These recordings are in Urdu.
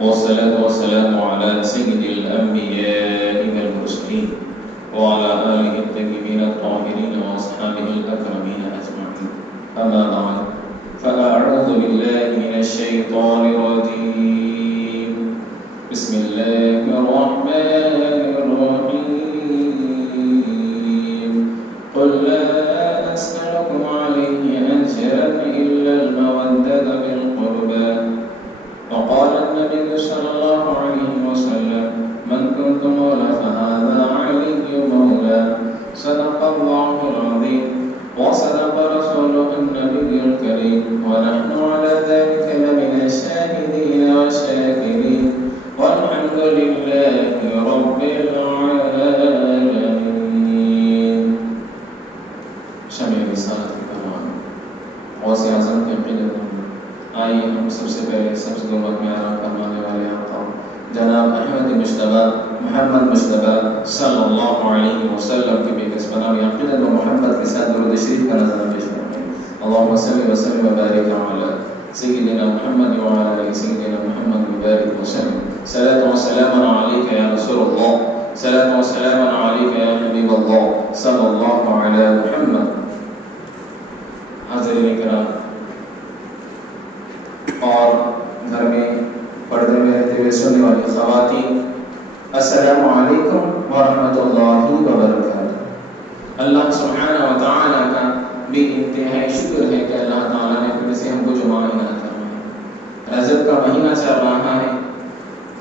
والصلاة والسلام على سيد الأنبياء والمرسلين وعلى آله الطيبين الطاهرين وأصحابه الأكرمين أجمعين. أما بعد فأعوذ بالله من الشيطان الرجيم. بسم الله الرحمن الرحيم. قل لا أسألكم عليه أجرا إلا المودة بالقربى. وقال النبي صلى الله عليه وسلم: من كنت مولى فهذا علي مولى. صدق الله العظيم وصدق رسوله النبي الكريم، ونحن على ذلك لمن الشاهدين والشاكرين، والحمد لله رب العالمين. شمع رسالة القرآن غوث اعظم کے قلت. آئیے ہم سب سے پہلے سب سے دعوت میں آرام فرمانے والے آقا جناب احمد مجتبی محمد مجتبی صلی اللہ علیہ وسلم کی بے کس بنا عقیدت و محبت کے ساتھ درود شریف کا نظارہ پیش کرتے ہیں. اللهم صل وسلم وبارك على سيدنا محمد وعلى آل سيدنا محمد وبارك وسلم. صلاة وسلام عليك يا رسول الله، صلاة وسلام عليك يا حبيب الله، صلى الله على محمد. حاضرین کرام اور گھر میں پردے میں رہتے ہوئے سننے والی خواتین، السلام علیکم ورحمۃ اللہ وبرکاتہ. اللہ سبحانہ و تعالیٰ کا بے انتہائی شکر ہے کہ اللہ تعالیٰ نے پھر سے ہم کو جو مہینہ عطا ہے، رجب کا مہینہ چل رہا ہے،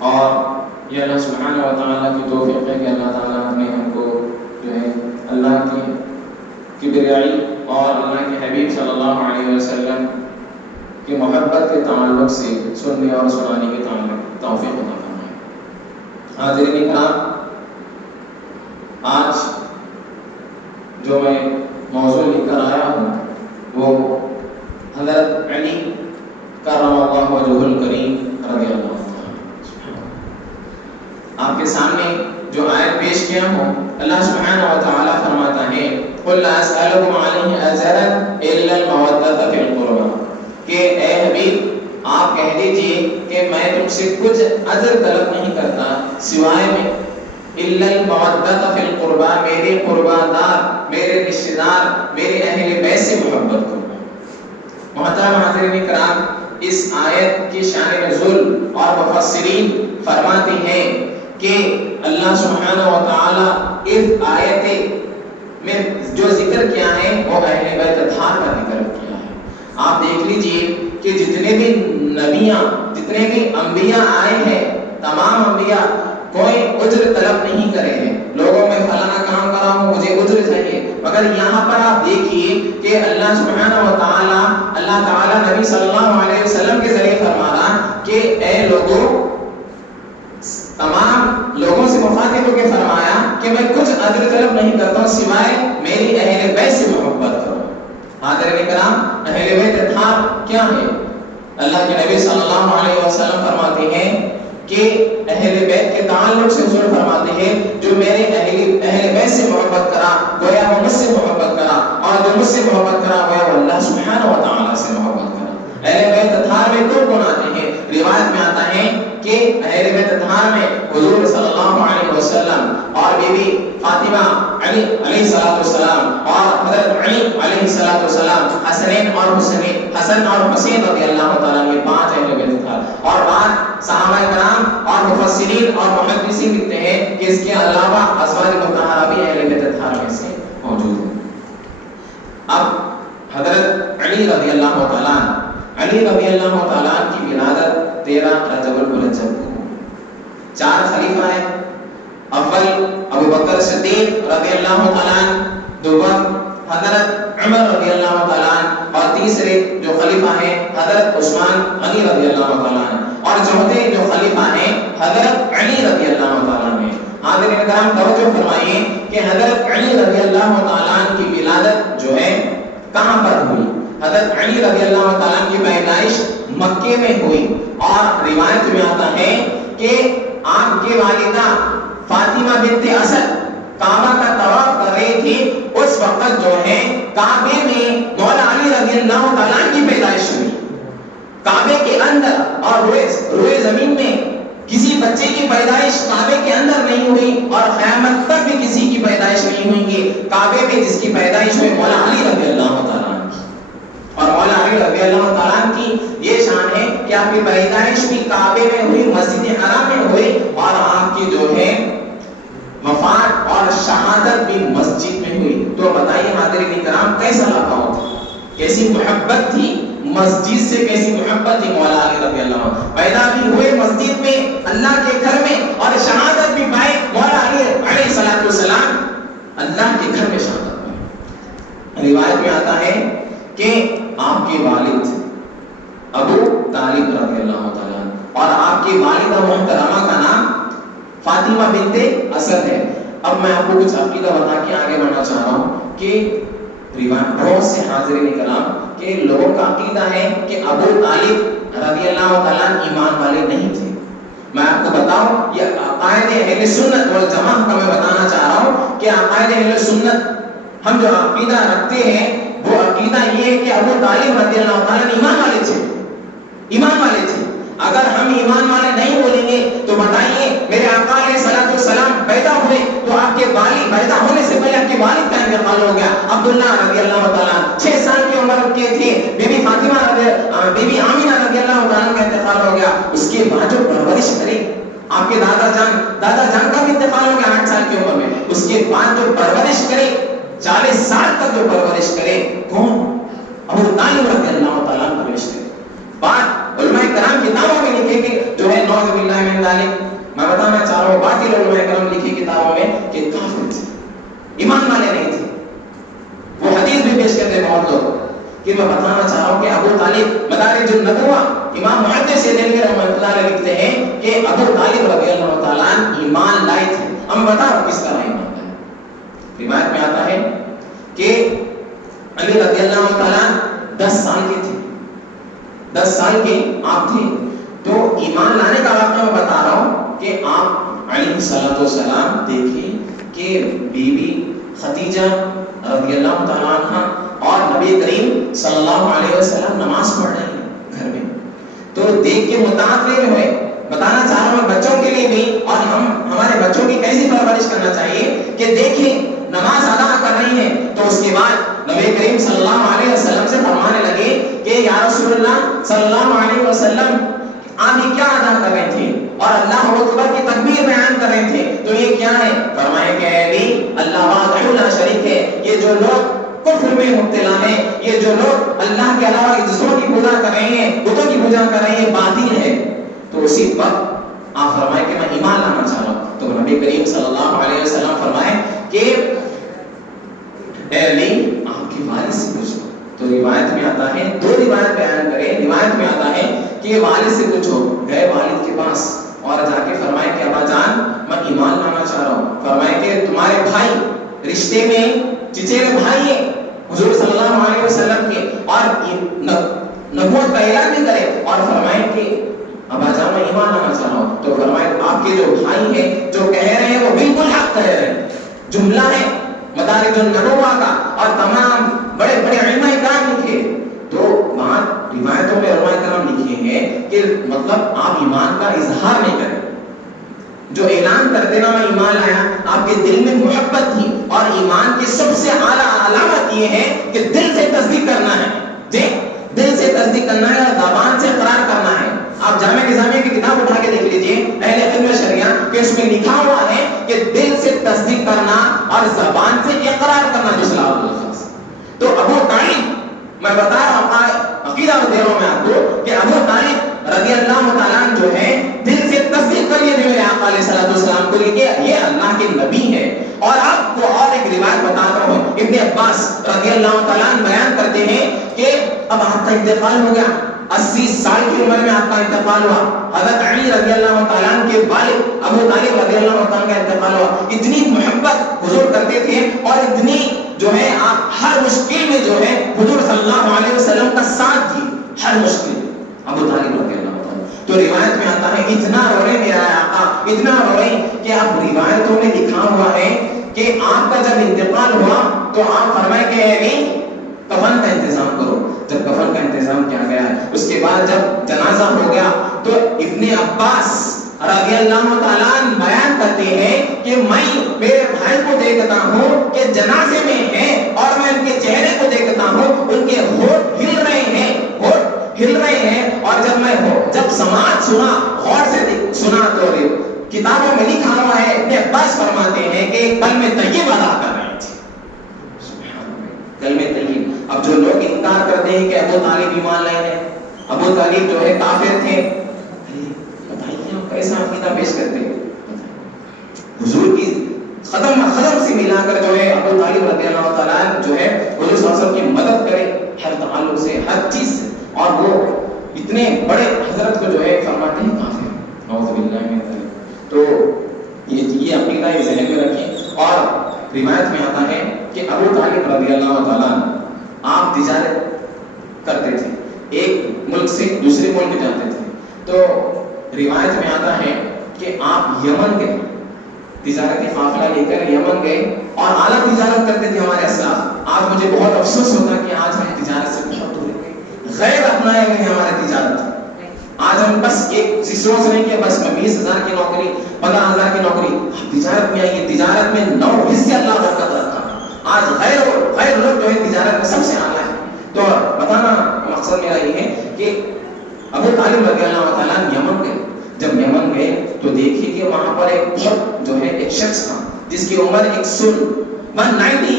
اور یہ اللہ سبحانہ و تعالیٰ کی توفیق ہے کہ اللہ تعالیٰ نے ہم کو جو ہے اللہ کی کبریائی اور اللہ کے حبیب صلی اللہ علیہ وسلم کی محبت کے تعلق سے سننے اور سنانے کے توفیق عطا فرمائے. حاضرین کرام، آج جو میں موضوع لے کر آیا ہوں وہ حضرت علی کرم اللہ وجہہ الکریم رضی اللہ عنہ. آپ کے سامنے جو آیت پیش کیا ہوں، اللہ سبحانہ و تعالی فرماتا ہے: قل لا اسألكم عليه اجرا الا المودة في القربى، کہ اے حبیب آپ کہہ دیجئے کہ میں تم سے کچھ اجر طلب نہیں کرتا سوائے میں الا المودة في القربى، میرے قربا دار، میرے رشتہ دار، میرے اہل بیت سے محبت کرنا. محترم حاضرین کرام، اس آیت کی شان نزول اور مفسرین فرماتے ہیں کہ اللہ سبحانہ و تعالی اس آیت میں جو ذکر کیا ہے وہ اہل بیت اطہار کا ذکر کیا ہے. آپ دیکھ لیجئے کہ جتنے بھی نبیاں، جتنے بھی انبیاء آئے ہیں، تمام انبیاء کوئی اجر طلب نہیں کرے ہیں. لوگوں میں فلانا کام کر رہا ہوں مجھے اجر چاہیے، مگر یہاں پر آپ دیکھیے کہ اللہ سبحانہ و تعالی، اللہ تعالی نبی صلی اللہ علیہ وسلم کے ذریعے فرما رہا کہ اے لوگوں، تمام لوگوں سے مخاطب ہو کے فرمایا کہ میں کچھ اجر طلب نہیں کرتا ہوں سوائے میری اہل بیت سے محبت کرو. حاضرین کرام، اہل بیت اطہار کیا ہے؟ اللہ کے نبی صلی اللہ علیہ وسلم فرماتے ہیں کہ اہل بیت کے تعلق سے حضور فرماتے ہیں جو میرے اہل بیت سے محبت کرا گویا وہ مجھ سے محبت کرا، اور جو مجھ سے محبت کرا گویا وہ اللہ سبحانہ و تعالی سے محبت کرا. اہل بیت اطہار میں کون کون آتے ہیں؟ روایت میں آتا ہے کہ اہل بیت اطہار میں حضور صلی اللہ علیہ وسلم اور بی بی فاطمہ علی علیہ الصلوۃ والسلام اور حضرت علی علیہ الصلوۃ والسلام، حسنین اور حسین، حسن اور حسین رضی اللہ تعالیٰ عنہ، یہ 5 اہل بیت اطہار. اور بعد صحابہ کرام اور مفسرین اور محدثین لکھتے ہیں کہ اس کے علاوہ ازواج مطہرہ بھی اہل بیت اطہار میں سے موجود ہیں. اب حضرت علی رضی اللہ تعالیٰ عنہ، علی رضی اللہ تعالیٰ عنہ کی ولادت 13 رجب المرجب کو. 4 خلیفہ ہیں. اول ابو بکر صدیق رضی اللہ تعالیٰ عنہ، دوم حضرت عمر رضی اللہ تعالیٰ عنہ، اور تیسرے جو خلیفہ ہیں حضرت عثمان غنی رضی اللہ تعالیٰ عنہ، اور چوتھے جو خلیفہ ہیں حضرت علی رضی اللہ تعالیٰ عنہ. حاضرین کرام، توجہ فرمائیے کہ حضرت علی رضی اللہ تعالیٰ عنہ کی ولادت جو ہے کہاں پر ہوئی؟ حضرت علی رضی اللہ تعالیٰ عنہ کی پیدائش مکے میں ہوئی، اور روایت میں آتا ہے کہ آپ کی والدہ فاطمہ بنت اسد کعبہ کا طواف کر رہی تھی، اس وقت جو ہے کعبے میں مولا علی رضی اللہ تعالیٰ عنہ کی پیدائش ہوئی. کعبے کے اندر اور روئے زمین میں کسی بچے کی پیدائش کعبے کے اندر نہیں ہوئی اور قیامت تک بھی کسی کی پیدائش نہیں ہوئی گی. کعبے میں جس کی پیدائش ہوئی مولا علی رضی اللہ تعالیٰ عنہ کی, اور مولا علی رضی اللہ تعالیٰ عنہ کی یہ شان ہے کہ آپ کی پیدائش بھی کعبے میں ہوئی, مسجد حرام میں ہوئی, اور آپ کی جو ہے وفات اور شہادت بھی مسجد میں ہوئی. تو بتائیے حاضرین کرام کیسا لگاؤ تھا, کیسی محبت تھی مسجد سے, کیسی محبت تھی مولا علی رضی اللہ عنہ. پیدا بھی ہوئے مسجد میں اللہ کے گھر میں, اور شہادت بھی پائے مولا علی علیہ الصلوۃ والسلام اللہ کے گھر میں شہادت پائے. روایت میں آتا ہے کہ آپ کے والد ابو طالب رضی اللہ تعالیٰ عنہ, اور آپ کی والدہ محترمہ کا نام فاطمہ بنت اسد ہے. اب میں آپ کو کچھ عقیدہ بتا کے آگے بڑھنا چاہ رہا ہوں کہ روایت بہت سے حاضرین کرام کہ لوگوں کا عقیدہ ہے کہ ابو طالب رضی اللہ تعالیٰ ایمان والے نہیں تھے. میں آپ کو بتاؤں یہ عقائد اہل سنت والجماعت کا میں بتانا چاہ رہا ہوں کہ عقائد اہل سنت ہم جو عقیدہ رکھتے ہیں وہ عقیدہ یہ ہے کہ ابو طالب رضی اللہ تعالیٰ ایمان والے تھے, ایمان والے تھے. اگر ہم ایمان والے نہیں بولیں گے تو بتائیے میرے آقا علیہ الصلوۃ والسلام پیدا ہوئے تو آپ کے والد پیدا ہونے سے پہلے آپ کے والد کا انتقال ہو گیا. عبداللہ رضی اللہ تعالیٰ 6 سال کی عمر کے تھے, بی بی فاطمہ بی بی آمینہ رضی اللہ تعالیٰ کا انتقال ہو گیا. اس کے بعد جو پرورش کرے آپ کے دادا جان کا بھی انتقال ہو گیا 8 سال کی عمر میں. اس کے بعد جو پرورش کرے 40 سال تک جو پرورش کرے کون, ابو طالب رضی اللہ تعالیٰ پرورش کرے. بات علماء کرام کتابوں میں لکھے کہ جو ہے نعوذ باللہ من ذالک, میں بتانا چاہ رہا ہوں باقی علماء کرام لکھے کتابوں میں کہ کافر تھے, ایمان والے نہیں تھے. وہ حدیث بھی پیش کرتے بہت لوگ کہ میں بتانا چاہ رہا ہوں کہ ابو طالب مدارج النبوہ امام محدث دہلوی رحمۃ اللہ علیہ لکھتے ہیں کہ ابو طالب رضی اللہ تعالیٰ ایمان لائے تھے. ہم بتاؤ کس طرح ایمان لائے. روایت میں آتا ہے کہ علی رضی اللہ تعالیٰ 10 سال کے تھے, 10 سال کے آپ تھے. تو ایمان لانے کا واقعہ میں بتا رہا ہوں کہ آپ علیہ الصلوۃ والسلام دیکھیں کہ بی بی خدیجہ رضی اللہ تعالیٰ عنہ اور نبی کریم صلی اللہ علیہ وسلم نماز پڑھ رہے ہیں گھر میں. تو دیکھ کے متاثر ہوئے. بتانا چاہ رہا ہوں بچوں کے لیے بھی, اور ہمارے بچوں کی کیسی پرورش کرنا چاہیے کہ دیکھیں نماز ادا کر رہی ہیں تو اس کے بعد نبی کریم صلی اللہ علیہ وسلم سے فرمانے لگے کہ یا رسول اللہ صلی اللہ علیہ وسلم آپ یہ کیا ادا کر رہے تھے, اور اللہ اکبر کی تکبیر بیان کر رہے تھے, تو یہ کیا ہے؟ فرمایا کہ اے علی اللہ وحدہ لا شریک ہے, یہ جو لوگ کفر میں مبتلا ہیں, یہ جو لوگ اللہ کے علاوہ جسموں کی پوجا کر رہے ہیں, بتوں کی پوجا کر رہے ہیں, باطل ہے. تو اسی وقت آپ فرمائے کہ میں ایمان لانا چاہ رہا ہوں. تو نبی کریم صلی اللہ علیہ وسلم فرمائے کہ اے علی آپ کے والد سے پوچھو. تو روایت میں آتا ہے, 2 روایت بیان کرے. روایت میں آتا ہے کہ والد سے پوچھو. گئے والد کے پاس اور جا کے فرمائے کہ ابا جان میں ایمان لانا چاہ رہا ہوں. فرمائے کہ تمہارے بھائی رشتے میں چچیرے بھائی ہیں حضور صلی اللہ علیہ وسلم کے, اور نبوت کا اعلان بھی کرے, اور فرمائے کہ ابا جان میں ایمان لانا چاہ رہا ہوں. تو فرمائے آپ کے جو بھائی ہیں جو کہہ رہے ہیں وہ بالکل حق کہہ رہے ہیں. جملہ ہے مدارج النبوہ کا, اور تمام بڑے بڑے علماء کرام لکھے. تو وہاں روایتوں میں علماء کرام لکھے ہیں کہ مطلب آپ ایمان کا اظہار نہیں کریں. جو اعلان کر دینا میں ایمان لایا, آپ کے دل میں محبت تھی, اور ایمان کی سب سے اعلیٰ علامت یہ ہے کہ دل سے تصدیق کرنا ہے. جی دل سے تصدیق کرنا ہے اور زبان سے اقرار کرنا ہے. آپ جامع نظامیہ کی کتاب اٹھا کے دیکھ لیجئے اہل علم شریعہ کہ اس میں لکھا ہوا ہے کہ دل سے تصدیق کرنا اور زبان سے اقرار کرنا دوسرا الفاظ. تو ابو طالب میں بتا رہا ہوں, عقیدہ دے رہا ہوں میں آپ کو کہ ابو طالب رضی اللہ تعالیٰ جو ہے دل سے تصدیق کر لیے میرے آقا علیہ الصلوۃ والسلام کو کہ یہ اللہ کے نبی ہے. اور آپ کو اور ایک روایت بتاتا ہوں, ابن عباس رضی اللہ تعالیٰ بیان کرتے ہیں کہ اب آپ کا انتقال ہو گیا, 80 سال کی عمر میں آپ کا انتقال ہوا. حضرت علی رضی اللہ تعالیٰ کے والد ابو طالب رضی اللہ تعالیٰ کا انتقال ہوا. اتنی محبت حضور کرتے تھے, اور اتنی جو ہے آپ ہر مشکل میں جو ہے حضور صلی اللہ علیہ وسلم کا ساتھ دی, ہر مشکل ابو طالب رضی اللہ تعالیٰ. تو روایت میں آتا ہے اتنا رو رہے میرا آقا, اتنا رو رہے کہ آپ روایتوں میں لکھا ہوا ہے کہ آپ کا جب انتقال ہوا تو آپ فرمائے کہ کفن کا انتظام کرو. جب جب کفن کا انتظام کیا گیا ہے، اس کے بعد جب جنازہ ہو گیا تو ابن عباس رضی اللہ تعالیٰ عنہ بیان کرتے ہیں کہ میں میرے بھائی کو دیکھتا ہوں کہ جنازے میں ہے اور میں ان کے چہرے کو دیکھتا ہوں، ان کے ہونٹ ہل رہے ہیں اور جب سماعت سنا، غور سے سنا تو کتابوں میں لکھا ہوا ہے، ابن عباس فرماتے ہیں کہ کلمہ طیب ادا کر رہے تھے، کلمہ طیب۔ اب جو لوگ انکار کرتے ہیں کہ ابو طالب ایمان لائے ہیں، ابو طالب جو ہے کافر تھے، بتائیے آپ کیسا عقیدہ پیش کرتے ہیں؟ حضور کی قدم سے ملا کر جو ہے ابو طالب رضی اللہ تعالیٰ جو ہے حضور صلی اللہ علیہ وسلم کی مدد کرے ہر تعلق سے، ہر چیز سے، اور وہ اتنے بڑے حضرت کو جو ہے فرماتے ہیں کافر، نعوذ باللہ من ذلک۔ تو یہ عقیدہ ذہن میں رکھیں۔ اور روایت میں آتا ہے کہ ابو طالب رضی اللہ تعالیٰ آپ تجارت کرتے تھے، ایک ملک سے دوسرے ملک جاتے تھے، تو روایت میں آتا ہے کہ آپ یمن گئے، تجارتی قافلہ لے کر یمن گئے اور اعلیٰ تجارت کرتے تھے ہمارے اسلاف۔ آج مجھے بہت افسوس ہوتا کہ آج ہم تجارت سے بہت دور ہیں، غیر اپنائے ہوئے ہیں ہمارے تجارت۔ آج ہم بس ایک سوچ رہے ہیں کہ بس میں 20,000 کی نوکری، 15,000 کی نوکری، تجارت میں آئیے، تجارت میں 9 حصے اللہ برکت رکھا۔ آج غیر لوگ جو ہے تجارت میں سب سے اعلیٰ ہے۔ تو بتانا مقصد میرا یہ ہے کہ ابو طالب رضی اللہ تعالیٰ یمن گئے، جب یمن گئے تو دیکھیے کہ وہاں پر ایک بہت جو ہے ایک شخص تھا جس کی عمر 190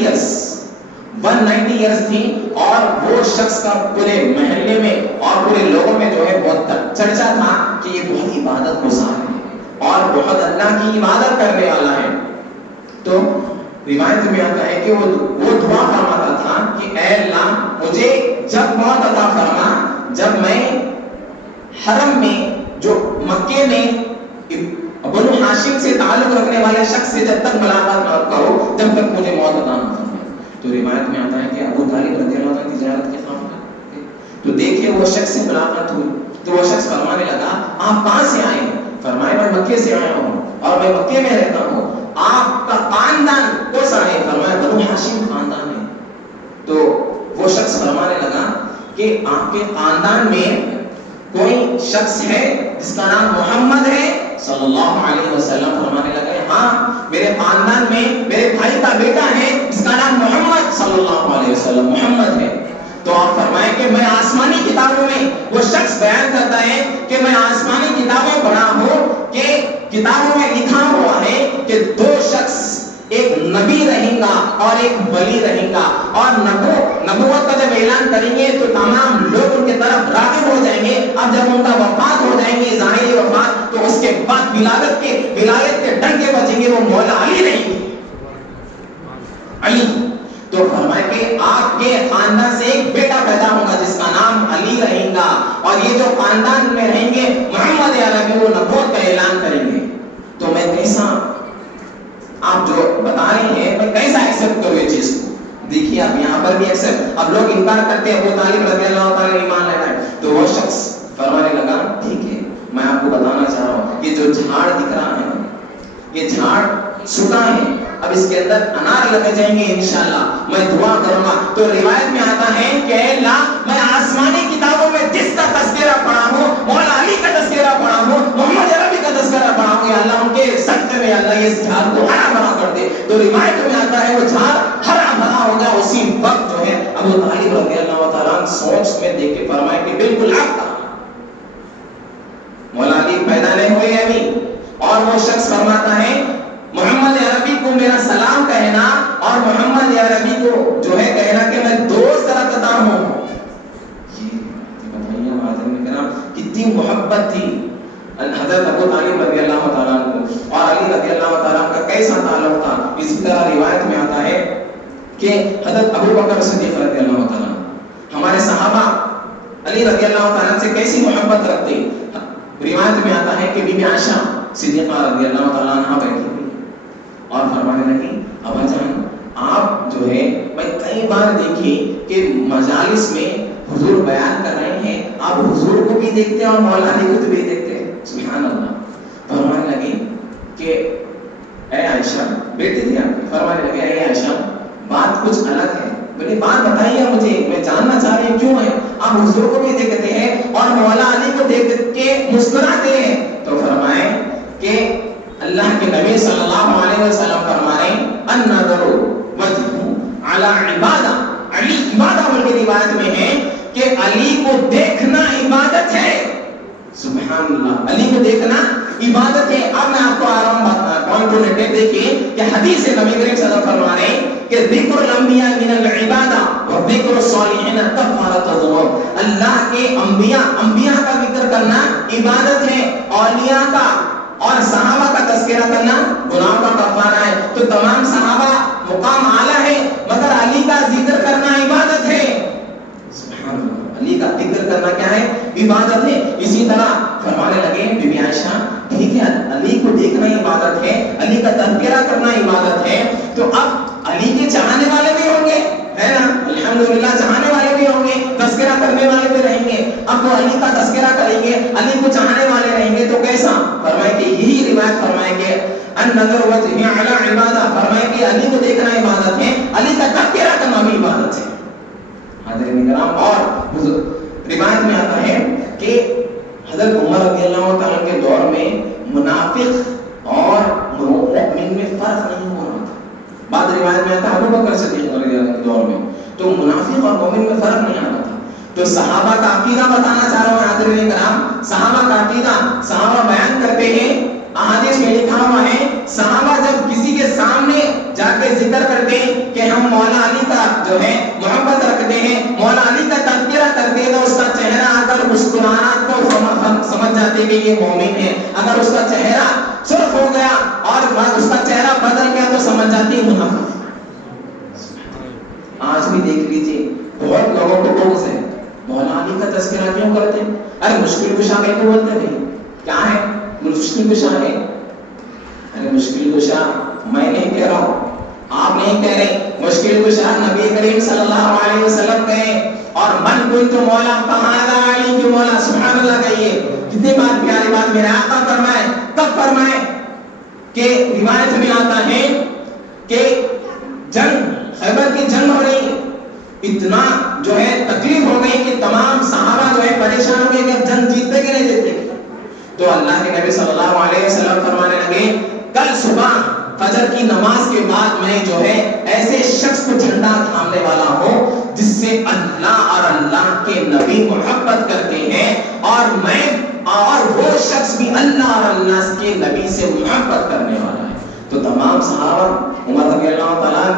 ایئرز تھی، اور وہ شخص کا پورے محلے میں اور پورے لوگوں میں جو ہے بہت چرچا تھا کہ یہ بہت عبادت گزار ہے اور بہت اللہ کی عبادت کرنے والا ہے۔ تو روایت میں آتا ہے کہ وہ دعا فرماتا تھا کہ اے اللہ مجھے جب موت عطا فرما، جب میں حرم میں جو مکے میں بنو ہاشم سے تعلق رکھنے والے شخص سے جب تک ملاقات نہ کرو، جب تک مجھے موت عطا نہ فرمائے۔ تو روایت میں آتا ہے کہ ابو طالب رضی اللہ عنہ تجارت کے قافلے، تو دیکھیں وہ شخص سے ملاقات ہوئی تو وہ شخص فرمانے لگا آپ کہاں سے آئے ہیں؟ فرمایا میں مکے سے آیا ہوں اور میں مکے میں رہتا ہوں۔ آپ کا خاندان کون سا ہے؟ فرمایا بنو ہاشم خاندان ہے۔ تو وہ شخص فرمانے لگا کہ آپ کے خاندان میں کوئی شخص ہے جس کا نام محمد ہے صلی اللہ علیہ وسلم؟ فرمانے لگے ہاں میرے خاندان میں میرے بھائی کا بیٹا ہے جس کا نام محمد صلی اللہ علیہ وسلم محمد ہے۔ تو آپ فرمائیں کہ میں آسمانی کتابوں میں، وہ شخص بیان کرتا ہے کہ میں آسمانی کتابیں پڑھا ہوں کہ کتابوں میں لکھا ہوا ہے کہ 2 شخص، ایک نبی رہیں گا اور ایک ولی رہیں گا، اور نبوت کا جب اعلان کریں گے تو تمام لوگ ان کے طرف راغب ہو جائیں گے۔ اب جب ان کا وفات ہو جائیں گے، ظاہری وفات، تو اس کے بعد ولایت کے ڈنکے بجیں گے، وہ مولا علی رہیں گے، علی۔ تو فرمایا کہ آپ کے خاندان سے ایک بیٹا پیدا ہوگا جس کا نام علی رہے گا، اور یہ جو خاندان میں رہیں گے محمد عربی وہ نبوت کا اعلان کریں گے۔ تو میں کیسا، آپ جو بتا رہے ہیں میں کیسا ایکسپٹ کروں یہ چیز کو؟ دیکھیے آپ یہاں پر بھی ایکسپٹ، اب لوگ انکار کرتے ہیں ابو طالب رضی اللہ تعالیٰ ایمان لے رہا ہے، تو وہ شخص فرمانے لگا ٹھیک ہے میں آپ کو بتانا چاہ رہا ہوں یہ جو جھاڑ دکھ رہا ہے یہ جھاڑ سوکھا ہے، اب اس کے اندر انار لگے جائیں گے انشاءاللہ، میں دعا کروں گا۔ تو روایت میں آتا ہے کہ اے اللہ میں آسمانی کتابوں میں جس کا تذکرہ پڑھا ہوں، مولا علی کا تذکرہ پڑھا ہوں، محمد عربی کا تذکرہ پڑھا ہوں، یا اللہ ان کے صدقے میں اللہ یہ جھاڑ کو ہرا بھرا کر دے۔ تو روایت میں آتا ہے وہ جھاڑ ہرا بھرا ہو گیا۔ اسی وقت جو ہے ابو طالب رضی اللہ تعالیٰ عنہ سوچ میں دیکھ کے فرمایا کہ بالکل حق تھا، مولا علی پیدا نہیں ہوئے ابھی۔ اور وہ شخص فرماتا ہے محمد عربی کو میرا سلام کہنا، اور محمد عربی کو جو ہے کہنا کہ میں دوست رکھتا ہوں۔ یہ بتائیے حاضرین کرام کتنی محبت تھی حضرت ابو طالب رضی اللہ تعالیٰ کو اور علی رضی اللہ تعالیٰ کا کیسا تعلق تھا۔ اسی طرح روایت میں آتا ہے کہ حضرت ابو بکر صدیق رضی اللہ تعالیٰ ہمارے صحابہ علی رضی اللہ تعالیٰ سے کیسی محبت رکھتے۔ روایت میں آتا ہے کہ بی بی عائشہ صدیقہ رضی اللہ تعالیٰ عنہ بیٹھی ہوئی اور فرمانے لگی ابا جان آپ جو ہے میں کئی بار دیکھی کہ مجالس میں حضور بیان کر رہے ہیں، آپ حضور کو بھی دیکھتے ہیں اور مولا علی کو بھی دیکھتے ہیں، سبحان اللہ۔ فرمانے لگی کہ اے عائشہ، بیٹی تھی آپ کی، فرمانے لگے اے عائشہ بات کچھ الگ ہے، بولے بات بتائیے مجھے، میں جاننا چاہ رہی ہوں کیوں ہے اب حضور کو بھی دیکھتے ہیں اور مولا علی کو دیکھ کے مسکراتے ہیں. تو فرمائے کہ اللہ کے نبی صلی اللہ علیہ وسلم فرما رہے ہیں النظر وجہ علی عبادہ. علی عبادہ بلکہ روایت میں ہے کہ علی کو دیکھنا عبادت ہے. سبحان اللہ, علی کو دیکھنا عبادت ہے. اب میں آپ کو آ رہا ہوں پوائنٹ ٹو نیٹ. دیکھیے کہ حدیث نبی کریم صلی اللہ علیہ وسلم فرما رہے ہیں کہ ذکر الانبیاء من العبادہ و ذکر الصالحین کفارۃ الذنوب. اللہ کے انبیاء کا ذکر کرنا عبادت ہے, اولیاء کا اور صحابہ کا تذکرہ کرنا گناہوں کا کفارہ ہے. تو تمام صحابہ مقام اعلیٰ ہے, مگر علی کا ذکر کرنا عبادت ہے. سبحان اللہ, علی کا ذکر کرنا کیا ہے؟ عبادت ہے. اسی طرح فرمانے لگے بی بی عائشہ ٹھیک ہے علی کو دیکھنا عبادت ہے, علی کا تذکرہ کرنا عبادت ہے, تو اب علی کے چاہنے والے بھی ہوں گے, ہے نا, الحمدللہ چاہنے والے بھی ہوں گے, تذکرہ کرنے والے بھی رہیں گے. اب وہ علی کا تذکرہ کریں گے, علی کو چاہنے والے رہیں گے, تو کیسا؟ فرمائے کہ یہی روایت فرمائے کہ النظر وجہ علی عبادہ, فرمائے کہ علی کو دیکھنا عبادت ہے, علی کا تذکرہ کرنا بھی عبادت ہے. حضرت کرام, اور روایت میں آتا ہے کہ حضرت عمر رضی اللہ تعالیٰ کے دور میں منافق اور مومن میں فرق نہیں ہو رہا تھا. بعد روایت میں آتا ہے ابو بکر صدیق رضی اللہ کے دور میں تو منافق اور مومن میں فرق نہیں آ رہا تھا. تو صحابہ کا عقیدہ بتانا چاہ رہا ہوں حضرت کرام. صحابہ کا عقیدہ صحابہ بیان کرتے ہیں, احادیث میں لکھا ہوا ہے, صحابہ جب کسی کے سامنے جا کے ذکر کرتے ہیں کہ ہم مولا علی کا جو ہے محبت رکھتے ہیں, مولا علی کا تذکرہ کرتے ہیں, تو اس کا چہرہ اگر مسکرانا تو سمجھ جاتے کہ یہ مومن ہے, اگر اس کا چہرہ سرخ ہو گیا اور اس کا چہرہ بدل گیا تو سمجھ جاتی ہے منافق. آج بھی دیکھ لیجیے بہت لوگوں کو بغض ہے, مولا علی کا تذکرہ کیوں کرتے ہیں؟ ارے مشکل کشا کہتے بولتے ہیں, کیا ہے مشکل کشا ہے؟ ارے مشکل کشا میں نہیں کہہ رہا ہوں, آپ نہیں کہہ رہے, مشکل کشا نبی کریم صلی اللہ علیہ وسلم کہے, اور من کنت مولا فہذا علی کی مولا. سبحان اللہ کہیے, کتنی بات پیاری بات میرے آقا فرمائے. تب فرمائے کہ روایت میں آتا ہے کہ جنگ خیبر کی جنگ ہو رہی, اتنا جو ہے تکلیف ہو گئی کہ تمام صحابہ جو ہے پریشان ہو گئے کہ اب جنگ جیتتے کہ نہیں جیتتے. تو اللہ کے نبی صلی اللہ علیہ وسلم فرمانے لگے کل صبح فجر کی نماز کے بعد میں جو ہے ایسے شخص کو جھنڈا تھامنے والا ہوں جس سے اللہ اور اللہ کے نبی محبت کرتے ہیں, اور میں اور وہ شخص بھی اللہ اور اللہ کے نبی سے محبت کرنے والا ہے. تو تمام صحابہ, عمر رضی اللہ تعالیٰ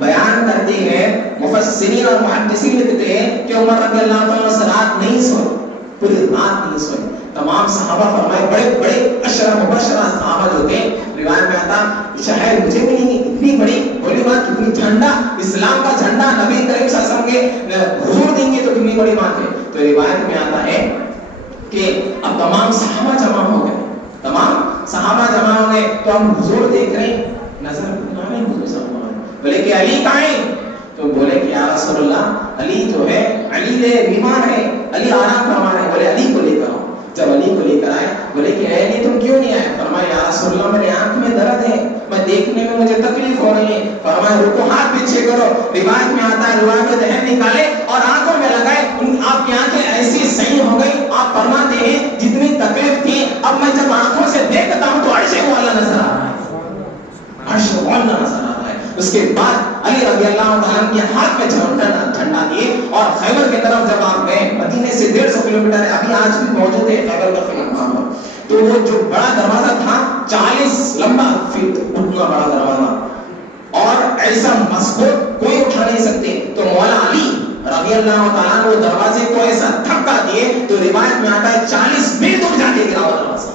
بیان کرتے ہیں, مفسرین اور محدثین لکھتے ہیں کہ عمر رضی اللہ تعالیٰ رات نہیں سوئے, پوری رات نہیں سوئے. تمام صحابہ فرمائے, بڑے بڑے اشرا مبشرہ صحابہ جو تھے, روایت میں آتا شاید مجھے بھی نہیں, اتنی بڑی بولی بات, کتنی جھنڈا, اسلام کا جھنڈا نبی کریم صلی اللہ علیہ وسلم کے حضور دیں گے تو کتنی بڑی بات ہے. تو روایت میں آتا ہے کہ اب تمام صحابہ جمع ہو گئے, تمام صحابہ جمع ہو گئے, تو ہم حضور دیکھ رہے ہیں, نظر آ رہے ہیں حضور صلی اللہ علیہ وسلم, بولے کہ علی کہاں ہے؟ تو بولے کہ یا رسول اللہ علی جو ہے, علی بیمار ہے, علی آرام فرما رہے ہیں. بولے علی کو لے کر آؤ. جب علی کو لے کر آئے, بولے کہ اے علی تم کیوں نہیں آئے؟ فرمایا یا رسول اللہ میرے آنکھ میں درد ہے, میں دیکھنے میں مجھے تکلیف ہو رہی ہے. فرمایا رکو, ہاتھ پیچھے کرو. روایت میں آتا ہے روایت میں دہن نکالے اور آنکھوں میں لگائے, آپ کی آنکھیں ایسی صحیح ہو گئی. آپ فرماتے ہیں جتنی تکلیف تھی اب میں جب آنکھوں سے دیکھتا ہوں تو عرش والا نظر آ رہا ہے, عرش والا نظر آ رہا ہے. اس کے بعد علی رضی اللہ عنہ کے ہاتھ میں جھنڈا دیے اور خیبر کی طرف جب آپ گئے, مدینے سے 150 کلومیٹر ہے, ابھی آج بھی موجود ہے خیبر کا خیمہ. تو وہ جو بڑا دروازہ تھا 40 لمبا فٹ اتنا بڑا دروازہ, اور ایسا مضبوط کوئی اٹھا نہیں سکتے. تو مولا علی رضی اللہ تعالیٰ وہ دروازے کو ایسا دھکا دیے تو روایت میں آتا ہے 40 میل دور جا کے گرا وہ دروازہ,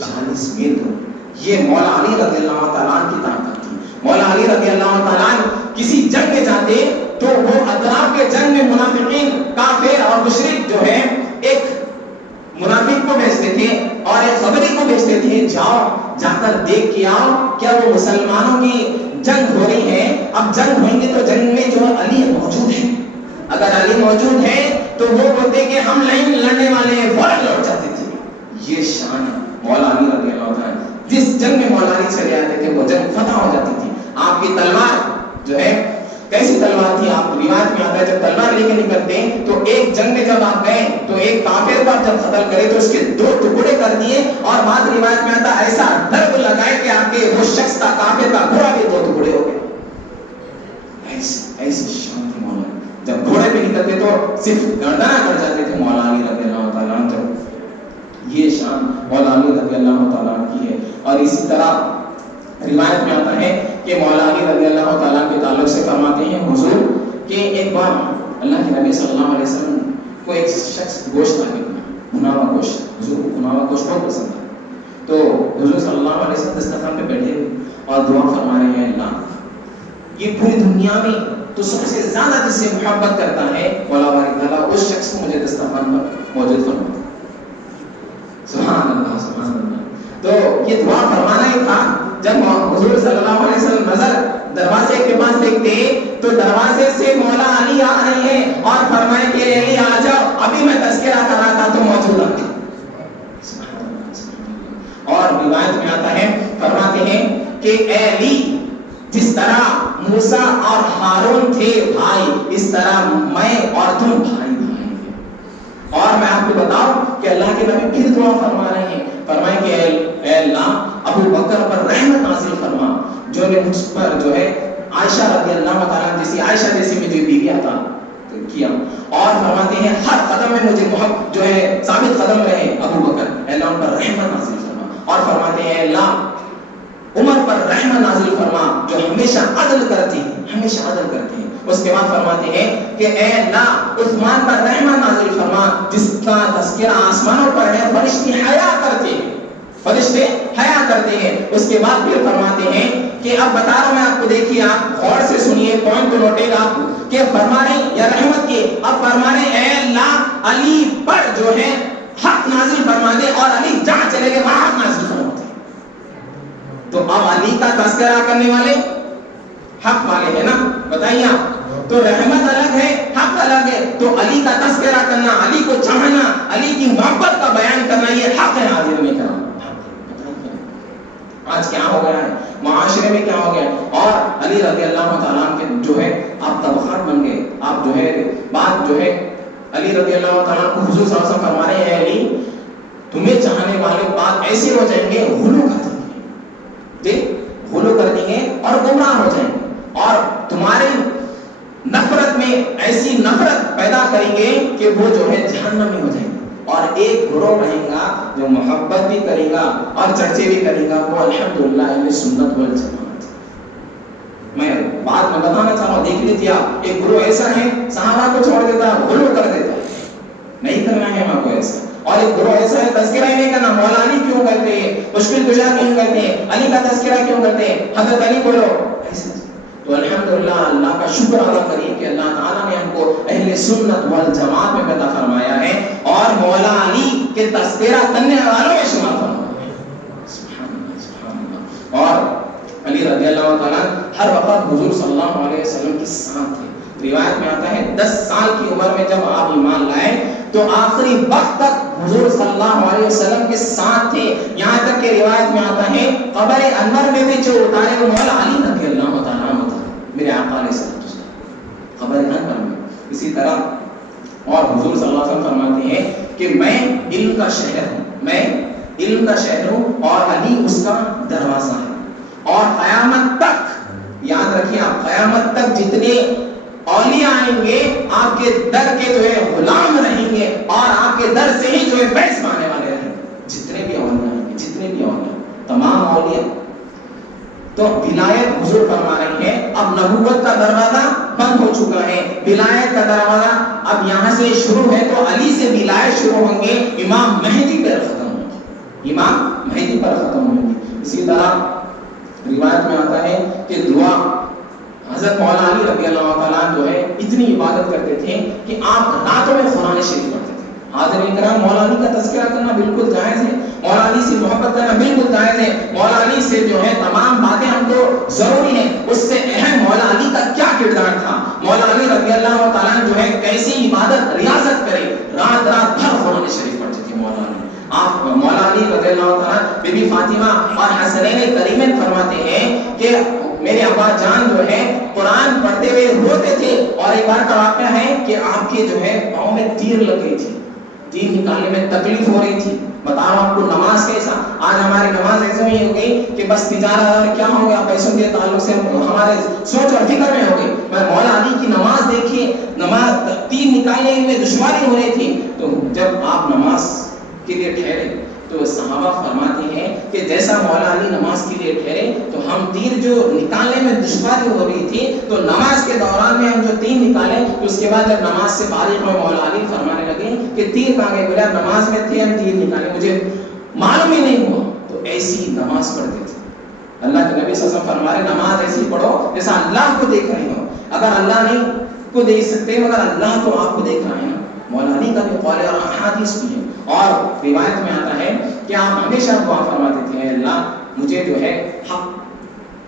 40 میل دور. یہ مولا علی رضی اللہ تعالیٰ کی طاقت تھی. مولا علی رضی اللہ تعالیٰ کسی جنگ میں جاتے تو وہ اطراف کے جنگ میں منافقین, کافر اور مشرک جو ہے ایک منافق کو بھیجتے تھے اور ایک خبری کو بھیجتے تھے, جاؤ جا کر دیکھ کے آؤ کیا وہ مسلمانوں کی جنگ ہو رہی ہے. اب جنگ ہوئیں گے تو جنگ میں جو علی موجود ہے, اگر علی موجود ہے تو وہ بولتے کہ ہم نہیں لڑنے والے ہیں, فوراً لوٹ جاتے تھے. یہ شان ہے مولا علی رضی اللہ تعالیٰ. جس جنگ میں مولا علی چلے آتے تھے وہ جنگ فتح ہو جاتی تھی. آپ کی تلوار جو ہے کیسی تلوار تھی؟ آپ روایت میں آتا ہے جب تلوار لے کے نکلتے ہیں تو ایک جنگ میں جب آپ گئے تو ایک کافر کو جب قتل کرے تو اس کے 2 ٹکڑے کر دیے، اور بعد روایت میں آتا ایسا ضرب لگائے کہ آپ کے وہ شخص کا کافر کا گھوڑا بھی 2 ٹکڑے ہو گئے. ایسی شان تھی مولا. جب گھوڑے پہ نکلتے تو صرف گردنہ کٹ جاتے تھے مولا علی رضی اللہ تعالیٰ عنہ. یہ شان مولا علی رضی اللہ تعالیٰ عنہ کی ہے. اور اسی طرح روایت میں آتا ہے کہ مولا علی رضی اللہ تعالیٰ کے تعلق سے فرماتے ہیں حضور کہ ایک بار اللہ کے نبی صلی اللہ علیہ وسلم کو ایک شخص گوشت لا کے بھنا ہوا گوشت، حضور کو بھنا ہوا گوشت بہت پسند ہے. تو حضور صلی اللہ علیہ وسلم دسترخوان پہ بیٹھے اور دعا فرما رہے ہیں اللہ یہ پوری دنیا میں تو سب سے زیادہ جس سے محبت کرتا ہے مولا بارک تعالیٰ اس شخص کو مجھے دسترخوان پر موجود فرما دے. سبحان اللہ سبحان اللہ. تو یہ دعا فرمانا ہی تھا. جب حضور صلی اللہ علیہ وسلم نظر دروازے کے پاس دیکھتے تو دروازے سے مولا علی آ رہے ہیں اور فرمائے کہ علی آ جاؤ، ابھی میں تذکرہ کر رہا تھا تو موجود آ. اور روایت میں آتا ہے فرماتے ہیں کہ اے علی جس طرح موسیٰ اور ہارون تھے بھائی، اس طرح میں اور تم بھائی بھائی ہیں. اور میں آپ کو بتاؤں کہ اللہ کے نبی پھر دعا فرما رہے ہیں، فرمائے کہ اے اللہ ابو بکر پر رحمت نازل فرما جو نے مجھ پر جو ہے عائشہ رضی اللہ تعالیٰ جیسی عائشہ جیسی مجھے بیوی عطا کیا. اور فرماتے ہیں ہر قدم میں مجھے محبت جو ہے ثابت قدم رہے ابو بکر، اے اللہ ان پر رحمت نازل فرما. اور فرماتے ہیں اے اللہ عمر پر رحمت نازل فرما جو ہمیشہ عدل کرتی ہیں، ہمیشہ عدل کرتی ہیں. اس کے بعد فرماتے ہیں کہ اے اللہ عثمان پر رحمت نازل فرما جس کا تذکرہ آسمانوں پر ہے، فرشتے حیا کرتے ہیں، فرشتے حیا کرتے ہیں. اس کے بعد پھر فرماتے ہیں کہ اب بتا رہا ہوں میں آپ کو، دیکھیے آپ غور سے سنیے، پوائنٹ کو نوٹے گا کہ فرما رہے ہیں یا رحمت کی، اب فرما رہے ہیں اے اللہ علی پر جو ہے حق نازل فرما دے، اور علی جہاں چلے گئے وہاں حق نازل فرما دے. تو اب علی کا تذکرہ کرنے والے حق والے ہیں نا، بتائیے آپ. تو رحمت الگ ہے، حق الگ ہے. تو علی کا تذکرہ کرنا، علی کو چاہنا، علی کی محبت کا بیان کرنا یہ حق ہے. حاضر میں کرام آج کیا ہو گیا ہے معاشرے میں، کیا ہو گیا. اور علی رضی اللہ تعالیٰ کے جو ہے آپ طبقات بن گئے. آپ جو ہے بات جو ہے علی رضی اللہ تعالیٰ کو حضور صلی اللہ علیہ وسلم فرما رہے ہیں علی تمہیں چاہنے والے بات ایسے ہو جائیں گے، غلو کر دیں گے، غلو کر دیں گے اور گمراہ ہو جائیں گے، اور تمہاری نفرت میں ایسی نفرت پیدا کریں گے کہ وہ جو ہے جہنم میں ہو جائیں گے. اور ایک گروہ رہے گا جو محبت بھی کرے گا اور چرچے بھی کرے گا، وہ الحمدللہ اہل سنت والجماعت. میں بات میں بتانا چاہ رہا ہوں، دیکھ لیجیے آپ. ایک گروہ ایسا ہے صحابہ کو چھوڑ دیتا ہے، غلو کر دیتا ہے، نہیں کرنا ہے ہم کو ایسا. اور ایک گروہ ایسا ہے تذکرہ ہی نہیں کرنا. مولا علی کیوں کرتے ہیں، مشکل کشا کیوں کرتے ہیں، علی کا تذکرہ کیوں کرتے ہیں، حضرت علی بولو ایسا. تو الحمدللہ اللہ کا شکر ادا کریے کہ اللہ تعالیٰ نے ہم کو اہل سنت والجماعت میں پیدا فرمایا ہے اور مولا علی کے تذکرہ کرنے والوں میں شمار فرمایا ہے. سبحان اللہ سبحان اللہ. اور علی رضی اللہ تعالیٰ ہر وقت حضور صلی اللہ علیہ وسلم کے ساتھ تھے. روایت میں آتا ہے 10 سال کی عمر میں جب آپ ایمان لائے تو آخری وقت تک حضور صلی اللہ علیہ وسلم کے ساتھ تھے. یہاں تک کہ روایت میں آتا ہے قبر انور میں بھی جو اتارے وہ مولا علی رضی اللہ تعالیٰ میرے آقا علیہ السلام خبر انور میں. اسی طرح اور حضور صلی اللہ علیہ وسلم فرماتے ہیں کہ میں علم کا شہر ہوں، میں علم کا شہر ہوں اور علی اس کا دروازہ ہے. اور قیامت تک یاد رکھیے آپ، قیامت تک جتنے اولیاء آئیں گے آپ کے در کے جو ہے غلام رہیں گے اور آپ کے در سے ہی جو ہے فیض پانے والے رہیں گے. جتنے بھی اولیاء آئیں گے، جتنے بھی اولیاء، تمام اولیاء. تو ولایت حضور فرما رہی ہے اب نبوت کا دروازہ بند ہو چکا ہے، ولایت کا دروازہ اب یہاں سے شروع ہے. تو علی سے ولایت شروع ہوں گے، امام مہدی پر ختم ہوں گے، امام مہدی پر ختم ہوں گے. اسی طرح روایت میں آتا ہے کہ دعا حضرت مولا علی رضی اللہ تعالیٰ جو ہے اتنی عبادت کرتے تھے کہ آپ راتوں میں قرآن شریف پڑھتے تھے. حاضرین کرام مولا علی کا تذکرہ کرنا بالکل جائز ہے، مولا علی سے محبت کرنا بالکل جائز ہے. مولا علی سے جو ہے تمام باتیں ہم کو ضروری ہیں. اس سے اہم مولا علی کا کیا کردار تھا، مولا علی رضی اللہ تعالیٰ جو ہے کیسی عبادت ریاضت کرے، رات رات بھر قرآن شریف پڑھتے تھے مولا علی. آپ مولا علی رضی اللہ تعالیٰ بی بی فاطمہ اور حسنین کریمین فرماتے ہیں کہ میرے ابا جان جو ہے قرآن پڑھتے ہوئے روتے تھے، اور ایک بار کا واقعہ ہے کہ آپ کے جو ہے پاؤں میں تیر لگ گئی تھی، تیر نکالنے میں تکلیف ہو رہی تھی. بتاؤ آپ کو نماز کیسا. آج ہماری نماز ایسے ہی ہو گئی کہ بس تجارت اور کیا ہو گیا، پیسوں کے تعلق سے ہمارے سوچ اور فکر میں ہو گئی. میں مولا علی کی نماز دیکھیے، نماز تیر نکالنے میں دشواری ہو رہی تھی. تو جب آپ نماز کے لیے ٹھہرے تو صحابہ فرماتے ہیں کہ جیسا مولا علی نماز کے لیے ٹھہرے تو ہم تیر جو نکالنے میں دشواری ہو رہی تھی تو نماز کے دوران میں ہم جو تیر نکالے، اس کے بعد جب نماز سے فارغ ہوئے مولا علی فرمانے لگے کہ تیر کہاں گئے؟ بولا نماز میں تھے، ہم تیر نکالے، مجھے معلوم ہی نہیں ہوا. تو ایسی نماز پڑھتے تھے. اللہ کے نبی صلی اللہ علیہ وسلم فرما رہے نماز ایسی پڑھو جیسا اللہ کو دیکھ رہے ہو. اگر اللہ نہیں کو دیکھ سکتے مگر اللہ تو آپ کو دیکھ رہے ہیں. مولا علی کا بھی قول اور احادیث بھی ہے، اور روایت میں آتا ہے کہ آپ ہمیشہ دعا فرماتے تھے اللہ مجھے جو ہے حق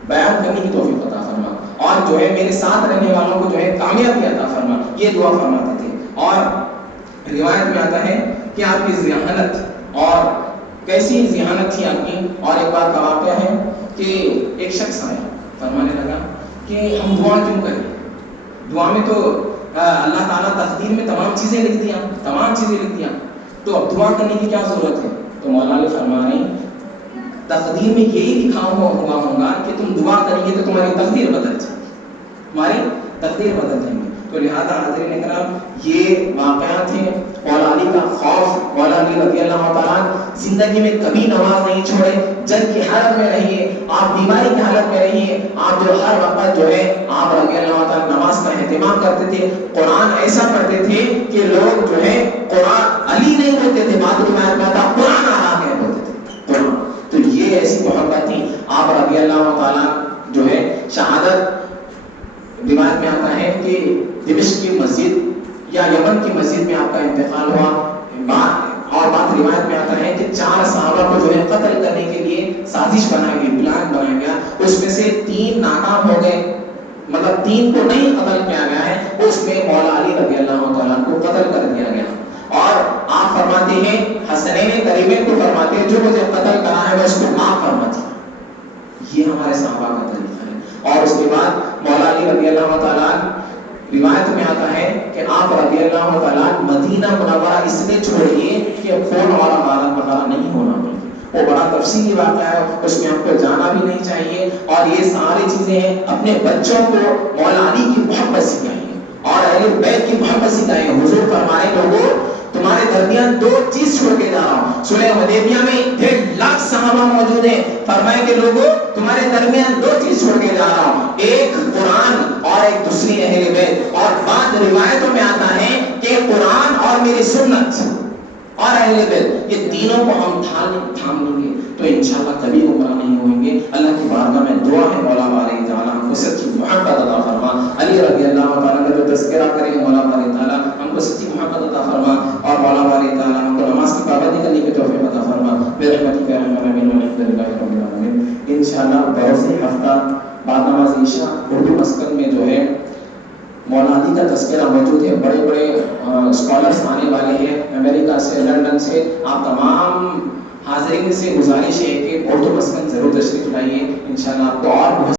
بیان کرنے کی توفیق عطا فرما، اور جو ہے میرے ساتھ رہنے والوں کو جو ہے کامیابی عطا فرما. یہ دعا فرماتے تھے. اور روایت میں آتا ہے کہ آپ کی ذہانت، اور کیسی ذہانت تھی آپ کی. اور ایک بار کا واقعہ ہے کہ ایک شخص آیا فرمانے لگا کہ ہم دعا کیوں کریں؟ دعا میں تو اللہ تعالیٰ تقدیر میں تمام چیزیں لکھ دیا، تو اب دعا کرنے کی کیا ضرورت ہے؟ تو مولا علی فرما رہے ہیں تقدیر میں یہی لکھا ہوا ہوگا کہ تم دعا کریں گے تو تمہاری تقدیر بدل جائے، تمہاری تقدیر بدل جائیں گے. تو لہذا حاضرین اکرام یہ واقعات ہیں. مولا علی کا خوف، مولا علی رضی اللہ تعالیٰ زندگی میں کبھی نماز نہیں چھوڑے. جنگ کی حالت میں رہیے، آپ بیماری کی حالت میں رہیے، آپ جو ہر وقت جو ہے آپ رضی اللہ تعالیٰ نماز کا اہتمام کرتے تھے. قرآن ایسا پڑھتے تھے کہ لوگ جو ہے قرآن علی نہیں بولتے تھے، بعد روایت میں آتا قرآن آ رہا ہے بولتے تھے قرآن. تو یہ ایسی محبت تھی. آپ رضی اللہ تعالیٰ جو ہے شہادت روایت میں آتا ہے کہ دمشق کی مسجد یا یمن کی مسجد میں آپ کا انتقال ہوا. اور بات روایت میں آتا ہے کہ 4 صحابہ کو جو ہے قتل کرنے کے لیے سازش بنائی گئی، پلان بنایا گیا. اس میں سے 3 ناکام ہو گئے، مطلب 3 کو نہیں قتل کیا گیا ہے. اس میں مولا علی رضی اللہ تعالیٰ کو قتل کر دیا گیا. اور آپ فرماتے ہیں حسنین کریمین کو فرماتے ہیں جو مجھے قتل کرا ہے میں اس کو معاف فرماتی ہوں. یہ ہمارے صحابہ کا طریقہ ہے. اور اس کے بعد مولا علی رضی اللہ تعالیٰ روایت میں آتا ہے کہ آپ رضی اللہ تعالیٰ مدینہ منورہ اس لیے چھوڑیے کہ خون اور غارت وغیرہ نہیں ہونا پڑے. وہ بڑا تفصیلی واقعہ ہے، اس میں آپ کو جانا بھی نہیں چاہیے. اور یہ ساری چیزیں ہیں. اپنے بچوں کو مولا علی کی محبت سکھائیے اور اہل بیت کی محبت سکھائیے. حضور فرمائے لوگوں تمہارے درمیان 2 چیز چھوڑ کے جا رہا ہوں. سورہ حدیبیہ میں 1.5 لاکھ صحابہ موجود ہیں. فرمائے کہ لوگوں تمہارے درمیان 2 چیز چھوڑ کے جا رہا ہوں، ایک قرآن اور ایک دوسری اہل بیت. اور بعض روایتوں میں آتا ہے کہ قرآن اور میری سنت اور اہل بیت، یہ تینوں کو ہم تھام لیں گے تو انشاءاللہ کبھی گمراہ نہیں ہوئیں گے. اللہ کی بارگاہ میں دعا ہے مولا باری تعالیٰ ہم کو سچی محبت عطا فرما. علی رضی اللہ تعالیٰ کا جو تذکرہ کریں مولا باری تعالیٰ ہم کو سچی محبت عطا فرما. اور مولا باری تعالیٰ ہم کو نماز کی پابندی کرنے کی توفیق عطا فرما. برحمتک یا ارحم الراحمین والحمدللہ رب العالمین. انشاءاللہ بروز ہفتہ بعد نماز عشاء اردو مسکن میں جو ہے مولا علی کا تذکرہ موجود ہے. بڑے بڑے اسکالرس آنے والے ہیں امریکہ سے، لندن سے. آپ تمام حاضرین سے گزارش ہے کہ اردو مسکن ضرور تشریف لائیے. انشاءاللہ آپ کو اور